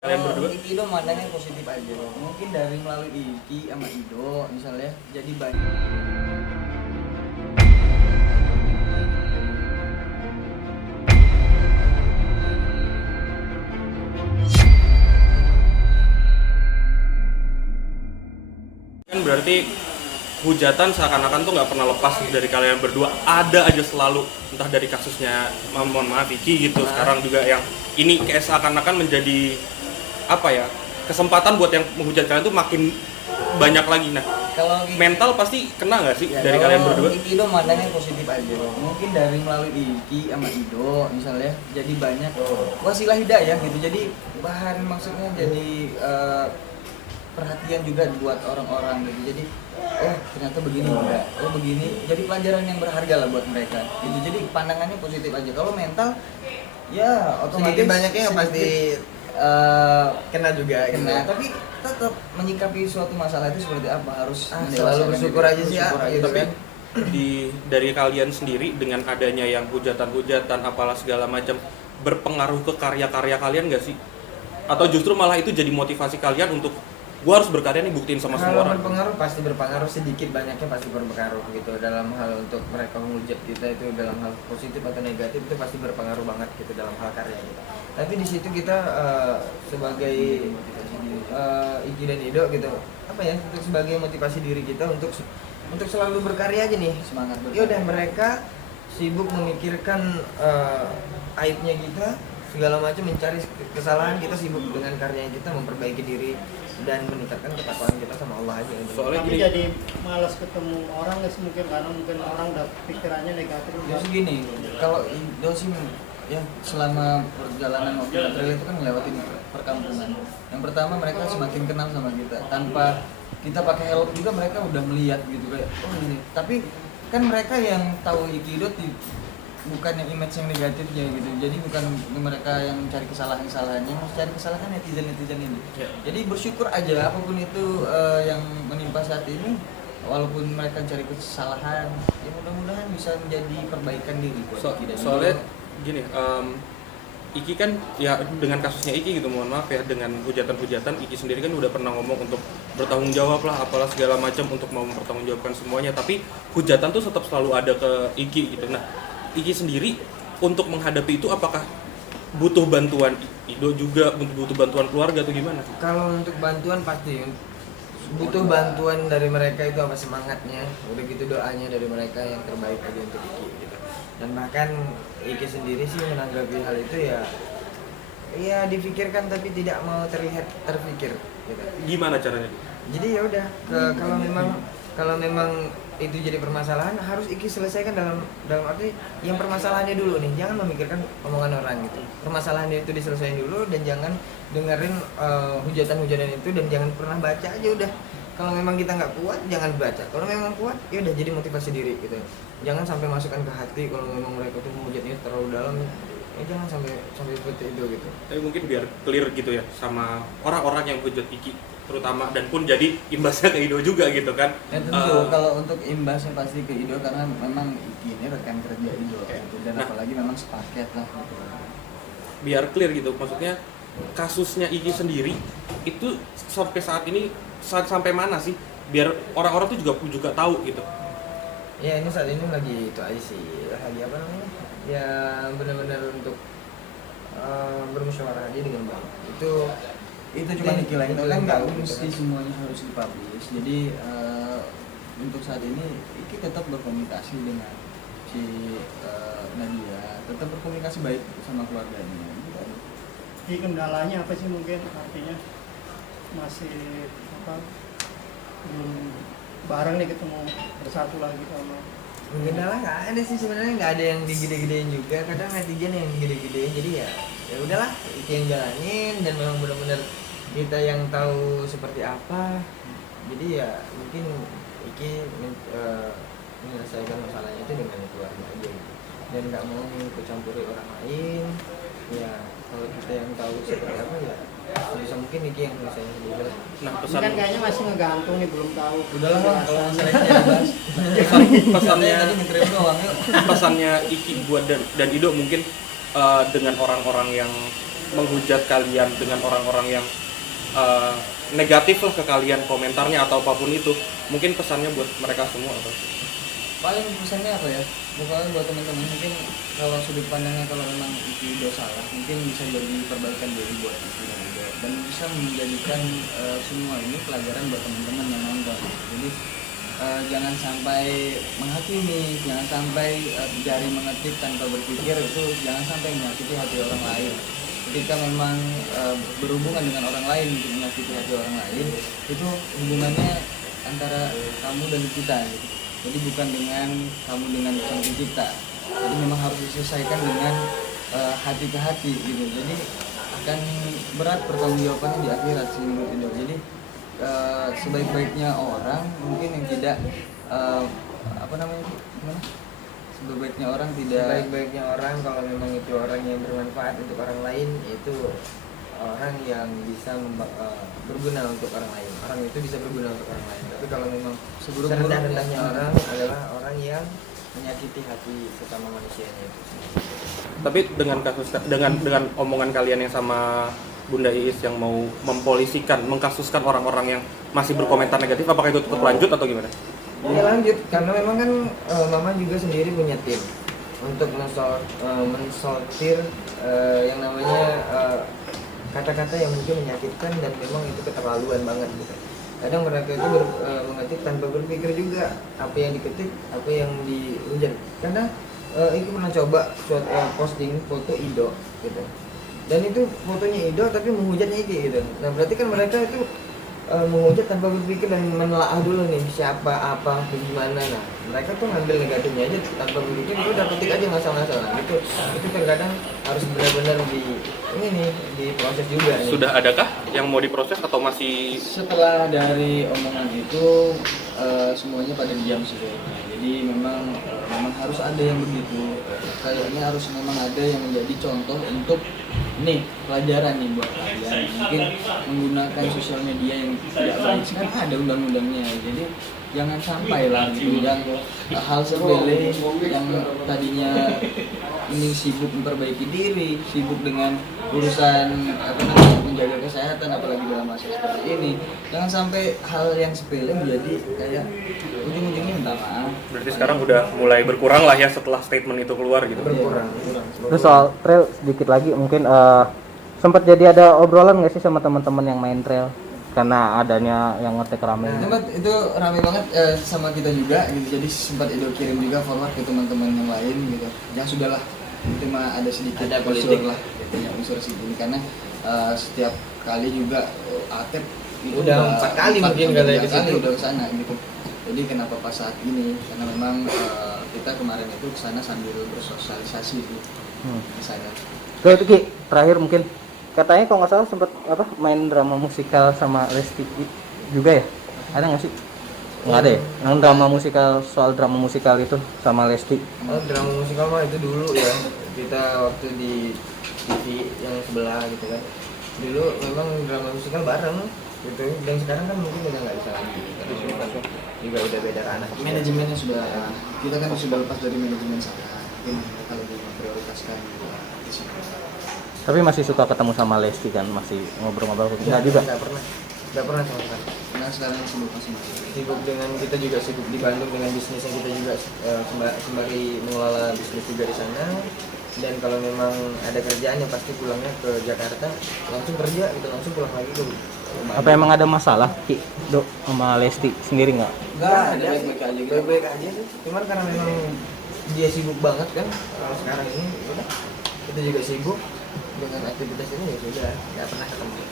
Kalian Kalau berdua? Iki Ido mandangnya positif aja. Mungkin dari melalui Iki sama Ido misalnya jadi banyak. Kan berarti hujatan seakan-akan tuh nggak pernah lepas dari kalian berdua, ada aja selalu, entah dari kasusnya mohon maaf Iki gitu, sekarang juga yang ini kayak seakan-akan menjadi apa ya, kesempatan buat yang menghujat kalian tuh makin banyak lagi. Nah, Kalau mental pasti kena nggak sih ya, dari kalau kalian berdua? Iki Ido mandangnya positif aja. Mungkin dari melalui Iki sama Ido misalnya jadi banyak wasilah hidayah gitu. Jadi bahan maksudnya jadi perhatian juga buat orang-orang gitu. Jadi oh ternyata begini juga, oh begini. Jadi pelajaran yang berharga lah buat mereka. Gitu. Jadi pandangannya positif aja. Kalau mental ya otomatis Sedikit banyaknya yang pasti kena juga kena, gitu. tapi tetap menyikapi suatu masalah itu seperti apa harus Selalu bersyukur aja sih ya, bersyukur aja. gitu Tapi kan. dari kalian sendiri dengan adanya yang hujatan-hujatan apalah segala macam berpengaruh ke karya-karya kalian nggak sih? Atau justru malah itu jadi motivasi kalian untuk gua harus berkarya nih, buktiin sama semua Kalau orang? berpengaruh pasti berpengaruh, sedikit banyaknya pasti berpengaruh gitu dalam hal untuk mereka menghujat kita, itu dalam hal positif atau negatif itu pasti berpengaruh banget gitu dalam hal karya kita. Tapi di situ kita sebagai Iki dan Ido gitu, apa ya, untuk sebagai motivasi diri kita untuk selalu berkarya aja nih. Semangat Ya udah, mereka sibuk memikirkan aibnya kita segala macam, mencari kesalahan, kita sibuk dengan karya kita, memperbaiki diri dan meningkatkan ketakwaan kita sama Allah aja. Soalnya Tapi gini, jadi malas ketemu orang nggak sih, mungkin karena mungkin orang udah pikirannya negatif. Ya sih gini, kalau Indo sih ya selama perjalanan waktu trail itu kan ngelewatin perkampungan. Yang pertama mereka semakin kenal sama kita tanpa kita pakai helm juga, mereka udah melihat gitu kayak oh ini. Tapi kan mereka yang tahu Iki Ido bukan yang image yang negatifnya gitu. Jadi bukan mereka yang mencari kesalahan-kesalahannya, yang mencari kesalahan netizen ini. Ya. Jadi bersyukur aja apapun itu yang menimpa saat ini, walaupun mereka cari kesalahan, ya mudah-mudahan bisa menjadi perbaikan diri buat Iki dan soalnya Ido. gini, Iki kan ya dengan kasusnya Iki gitu, mohon maaf ya, dengan hujatan-hujatan Iki sendiri kan udah pernah ngomong untuk bertanggung jawab lah apalah segala macam untuk mau mempertanggungjawabkan semuanya, tapi hujatan tuh tetap selalu ada ke Iki gitu. Nah, Iki sendiri untuk menghadapi itu apakah butuh bantuan Ido juga, butuh bantuan keluarga atau gimana? Kalau untuk bantuan pasti butuh bantuan dari mereka, itu apa semangatnya, udah gitu doanya dari mereka yang terbaik aja untuk Iki gitu. Dan bahkan Iki sendiri sih menanggapi hal itu ya dipikirkan tapi tidak mau terlihat terpikir gitu. Gimana caranya? Jadi ya udah, kalau memang itu jadi permasalahan, harus Iki selesaikan dalam arti yang permasalahannya dulu nih, jangan memikirkan omongan orang gitu. Permasalahannya itu diselesaikan dulu dan jangan dengerin hujatan-hujatan itu, dan jangan pernah baca aja udah. Kalau memang kita nggak kuat jangan baca, kalau memang kuat ya udah jadi motivasi diri gitu. Jangan sampai masukkan ke hati kalau memang mereka tuh menghujatnya terlalu dalam, ya jangan sampai seperti itu gitu. Tapi mungkin biar clear gitu ya sama orang-orang yang hujat Iki terutama, dan pun jadi imbasnya ke Ido juga gitu kan. Ya tentu kalau untuk imbasnya pasti ke Ido karena memang Iki ini rekan kerja Ido gitu. Dan Nah, apalagi memang sepaket lah gitu. biar clear gitu, maksudnya kasusnya Iki sendiri itu sampai saat ini sampai mana sih, biar orang-orang tuh juga tahu gitu. Ya ini saat ini lagi itu aja sih, lagi apa namanya, ya benar-benar untuk bermusyawarah aja dengan baik. Itu cuma dikirain itu kan yang nggak tahu gitu mesti kan. semuanya harus dipublish. Jadi untuk saat ini Iki tetap berkomunikasi dengan si Nadia, tetap berkomunikasi baik sama keluarganya. Gitu. Jadi kendalanya apa sih, mungkin artinya masih apa, belum bareng nih ketemu bersatu lagi sama. Kendala nggak ada sih sebenarnya, nggak ada yang digede-gedein juga. Kadang netizen yang gede-gedein, jadi ya udahlah Iki yang jalanin, dan memang benar-benar kita yang tahu seperti apa. Jadi ya mungkin Iki menyelesaikan masalahnya itu dengan keluarga aja gitu. Dan nggak mau ikut campuri orang lain. Ya kalau kita yang tahu seperti apa ya sebisa mungkin Iki yang menyelesaikan sendiri lah. Nah, Ini kan kayaknya masih ngegantung nih, belum tahu. Udahlah Bang, kalau kejelasan. masalahnya dibahas. pesannya Tadi nge-trip doang yuk. pesannya Iki buat dan Ido mungkin dengan orang-orang yang menghujat kalian dengan orang-orang yang negatif lah ke kalian, komentarnya atau apapun itu, mungkin pesannya buat mereka semua apa? Paling pesannya apa ya, pokoknya buat teman-teman mungkin kalau sudut pandangnya kalau memang itu udah salah mungkin bisa jadi perbaikan diri buat itu dan bisa menjadikan semua ini pelajaran buat teman-teman yang nonton. Jadi jangan sampai menghakimi, jangan sampai jari mengetik tanpa berpikir, itu jangan sampai menyakiti hati orang lain. Ketika memang berhubungan dengan orang lain untuk menyakiti hati orang lain, itu hubungannya antara kamu dan kita gitu. Jadi bukan dengan kamu dengan sang pencipta. Jadi memang harus diselesaikan dengan hati ke hati gitu. Jadi akan berat pertanggungjawabannya di akhirat sih menurut Indo. Jadi sebaik-baiknya orang mungkin yang tidak apa namanya gimana? Sebaik-baiknya orang tidak Sebaik-baiknya orang kalau memang itu orang yang bermanfaat untuk orang lain, itu orang yang bisa berguna untuk orang lain. Orang itu bisa berguna untuk orang lain. Tapi kalau memang serendah-rendahnya orang adalah orang yang menyakiti hati sesama manusianya itu. Tapi dengan dengan omongan kalian yang sama Bunda Iis yang mau mempolisikan, mengkasuskan orang-orang yang masih berkomentar negatif, apakah itu tetap lanjut atau gimana? Ya lanjut, karena memang kan Mama juga sendiri punya tim untuk mensortir yang namanya kata-kata yang mungkin menyakitkan dan memang itu keterlaluan banget gitu. Kadang mereka itu mengetik tanpa berpikir juga apa yang diketik, apa yang dihujat. Karena Iki pernah coba posting foto Ido gitu. Dan itu fotonya Ido tapi menghujatnya Iki gitu. Nah berarti kan mereka itu menghujat tanpa berpikir dan menelaah dulu nih siapa, apa, bagaimana. Nah mereka tuh ngambil negatifnya aja tanpa berpikir, itu udah ketik aja masalah-masalah. Itu terkadang harus benar-benar diproses juga nih. Sudah adakah yang mau diproses atau masih? Setelah dari omongan itu semuanya pada diam sih kayaknya. Jadi memang harus ada yang begitu. Kayaknya harus memang ada yang menjadi contoh untuk nih pelajaran nih buat kalian. Mungkin menggunakan sosial media yang tidak baik. Sekarang ada undang-undangnya. Jadi jangan sampai lah gitu yang hal sepele yang tadinya ini sibuk memperbaiki diri, sibuk dengan urusan menjaga kesehatan apalagi dalam masa seperti ini, jangan sampai hal yang sepele menjadi kayak ujung-ujungnya minta maaf. Berarti sekarang udah mulai berkurang lah ya setelah statement itu keluar gitu. Berkurang. Terus soal trail sedikit lagi mungkin sempat jadi ada obrolan nggak sih sama teman-teman yang main trail karena adanya yang ngetek rame? Sempat itu rame banget sama kita juga gitu. Jadi sempat Edo kirim juga forward ke teman-teman yang lain gitu. Ya sudahlah, itu mah ada sedikit Ada unsur politik lah gitu, unsur sedikit karena setiap kali juga Atep itu Udah 4 kali mungkin kali ke situ. udah kesana gitu. Jadi kenapa pas saat ini? Karena memang kita kemarin itu kesana sambil bersosialisasi di sana. Oke, Ki, terakhir mungkin katanya kalau nggak salah sempat main drama musikal sama Lesti juga ya? Ada nggak sih? Nggak ada ya? Yang drama musikal, soal drama musikal itu sama Lesti. Oh, drama musikal mah itu dulu ya. Kita waktu di TV yang sebelah gitu kan. Dulu memang drama musikal bareng gitu. Dan sekarang kan mungkin udah nggak bisa lagi. Karena juga udah beda ranah. Manajemennya sudah, kita kan sudah lepas dari manajemen sana. Mungkin mereka lebih memprioritaskan di sini. Tapi masih suka ketemu sama Lesti kan? Masih ngobrol-ngobrol? Nggak juga? Nggak pernah sama sekali. Nah sekarang sibuk masing-masing. Sibuk dengan kita juga sibuk di Bandung dengan bisnisnya, kita juga sembari mengelola bisnis juga di sana. Dan kalau memang ada kerjaan yang pasti pulangnya ke Jakarta, langsung kerja gitu, langsung pulang lagi ke Bandung. Apa emang ada masalah, Ki, Dok, sama Lesti sendiri nggak? Nggak ada, baik-baik aja gitu. Baik-baik aja sih. Cuman karena memang dia sibuk banget kan kalau sekarang ini, udah kita juga sibuk dengan aktivitas ini, ya sudah nggak pernah ketemu.